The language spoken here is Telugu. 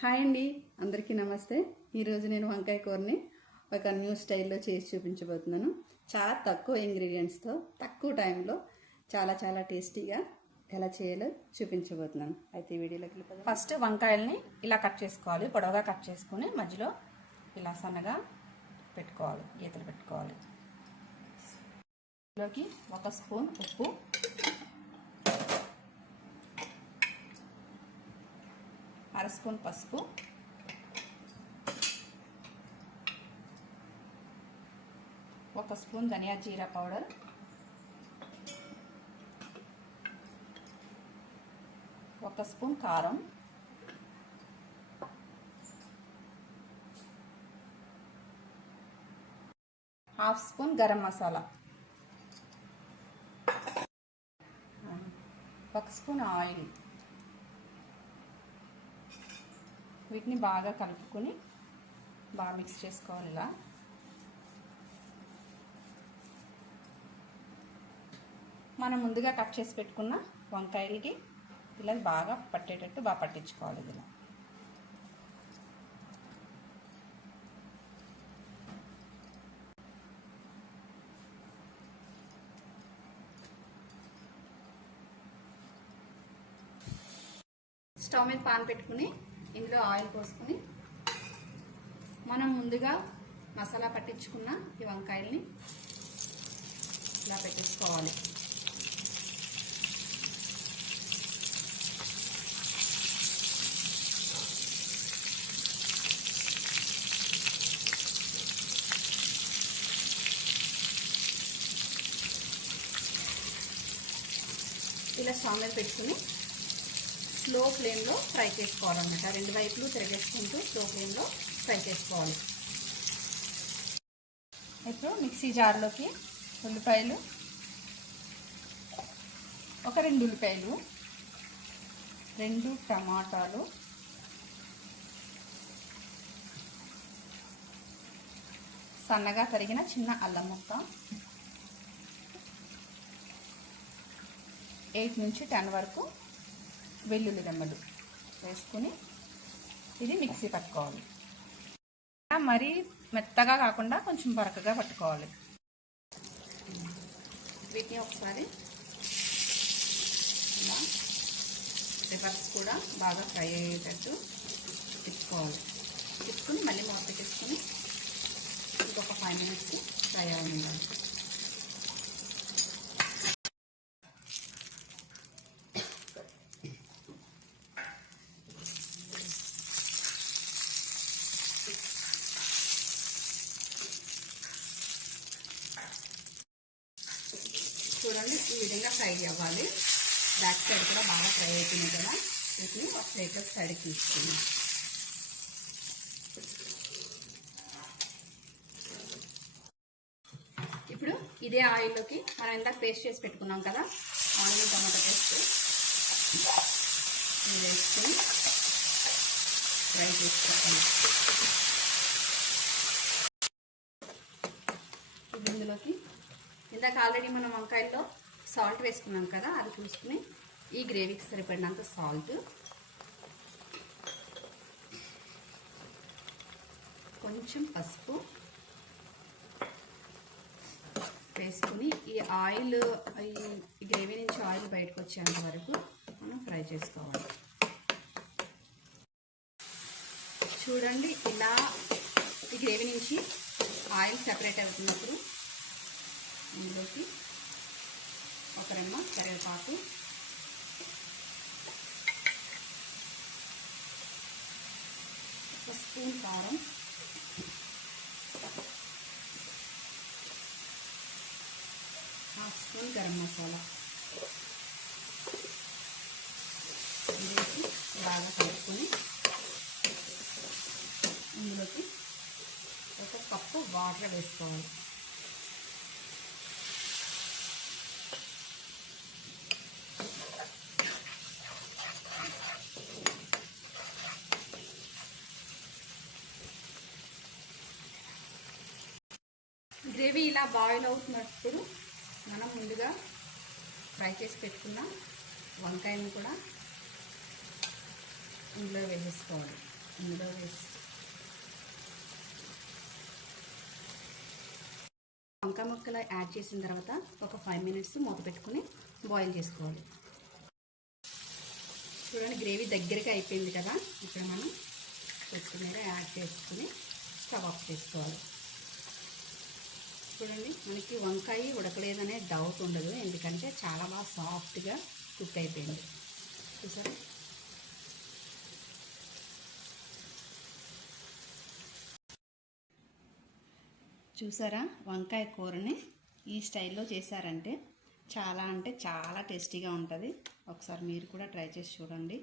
హాయ్ అండి, అందరికీ నమస్తే. ఈరోజు నేను వంకాయ కూరని ఒక న్యూ స్టైల్లో చేసి చూపించబోతున్నాను. చాలా తక్కువ ఇంగ్రీడియంట్స్తో తక్కువ టైంలో చాలా టేస్టీగా ఎలా చేయాలో చూపించబోతున్నాను. అయితే ఈ వీడియోలోకి ఫస్ట్ వంకాయల్ని ఇలా కట్ చేసుకోవాలి. పొడవుగా కట్ చేసుకుని మధ్యలో ఇలా సన్నగా పెట్టుకోవాలి, గీతలు పెట్టుకోవాలి. ఇందులోకి 1 స్పూన్ ఉప్పు, 1/2 స్పూన్ పసుపు, 1 స్పూన్ ధనియా జీరా పౌడర్, 1 స్పూన్ కారం, 1/2 spoon garam masala, 1 spoon oil. వీటిని బాగా కలుపుకొని బాగా మిక్స్ చేసుకోవాలి. ఇలా మనం ముందుగా కట్ చేసి పెట్టుకున్న వంకాయలకి ఇలా బాగా పట్టేటట్టు బాగా పట్టించుకోవాలి. ఇలా స్టవ్ మీద పాన్ పెట్టుకుని ఇందులో ఆయిల్ పోసుకుని మనం ముందుగా మసాలా పట్టించుకున్న ఈ వంకాయల్ని ఇలా పెట్టేసుకోవాలి. ఇలా స్టవ్ మీద పెట్టుకుని స్లో ఫ్లేమ్లో ఫ్రై చేసుకోవాలన్నమాట. 2 వైపులు తిరిగేసుకుంటూ స్లో ఫ్లేమ్లో ఫ్రై చేసుకోవాలి. ఇప్పుడు మిక్సీ జార్లోకి ఉల్లిపాయలు, ఒక 2 ఉల్లిపాయలు, 2 టమాటాలు, సన్నగా తరిగిన చిన్న అల్లం ముక్క, 8 నుంచి 10 వరకు వెల్లుల్లి రెమ్మలు వేసుకుని ఇది మిక్సీ పట్టుకోవాలి. మరీ మెత్తగా కాకుండా కొంచెం బరకగా పట్టుకోవాలి. వీటిని ఒకసారి ఇలా రివర్స్ కూడా బాగా ఫ్రై అయ్యేటట్టు తిప్పుకోవాలి. తిప్పుకుని మళ్ళీ మూత పెట్టేసుకుని ఇంకొక 5 మినిట్స్ ఫ్రై అవ్వాలి. చూడండి, ఈ విధంగా ఫ్రై అవ్వాలి. బ్యాక్ సైడ్ కూడా బాగా ఫ్రై అవుతుంది కదా. వీటిని ఒక ప్లేట్లో సైడ్కి తీసుకున్నాం. ఇప్పుడు ఇదే ఆయిల్లోకి మనం ఇందాక పేస్ట్ చేసి పెట్టుకున్నాం కదా, ఆనియన్ టమాటో పేస్ట్ వేసుకుని ఫ్రై చేసుకోవాలి. ఇందులోకి ఇందాక ఆల్రెడీ మనం వంకాయల్లో సాల్ట్ వేసుకున్నాం కదా, అది చూసుకుని ఈ గ్రేవీకి సరిపడినంత సాల్ట్, కొంచెం పసుపు వేసుకుని ఈ ఆయిల్, ఈ గ్రేవీ నుంచి ఆయిల్ బయటకు వచ్చేంత వరకు మనం ఫ్రై చేసుకోవాలి. చూడండి, ఇలా ఈ గ్రేవీ నుంచి ఆయిల్ సెపరేట్ అవుతున్నప్పుడు ఇందులోకి ఒక రెమ్మ కరివేపాకు, ఒక స్పూన్ కారం, హాఫ్ స్పూన్ గరం మసాలా వేసి బాగా కలుపుకొని ఇందులోకి 1 కప్పు వాటర్ వేసుకోవాలి. గ్రేవీ ఇలా బాయిల్ అవుతున్నప్పుడు మనం ముందుగా ఫ్రై చేసి పెట్టుకున్న వంకాయను కూడా ఇందులో వేసేసుకోవాలి. ఇందులో వేసి వంకాయ ముక్కలు యాడ్ చేసిన తర్వాత ఒక 5 మినిట్స్ మూత పెట్టుకుని బాయిల్ చేసుకోవాలి. చూడండి గ్రేవీ దగ్గరికి అయిపోయింది కదా. ఇప్పుడు మనం కొత్తిమీర యాడ్ చేసుకుని స్టవ్ ఆఫ్ చేసుకోవాలి. చూడండి మనకి వంకాయ ఉడకలేదనే డౌట్ ఉండదు, ఎందుకంటే చాలా బాగా సాఫ్ట్గా కుక్ అయిపోయింది. చూసారా? చూసారా వంకాయ కూరని ఈ స్టైల్లో చేశారంటే చాలా అంటే చాలా టేస్టీగా ఉంటుంది. ఒకసారి మీరు కూడా ట్రై చేసి చూడండి.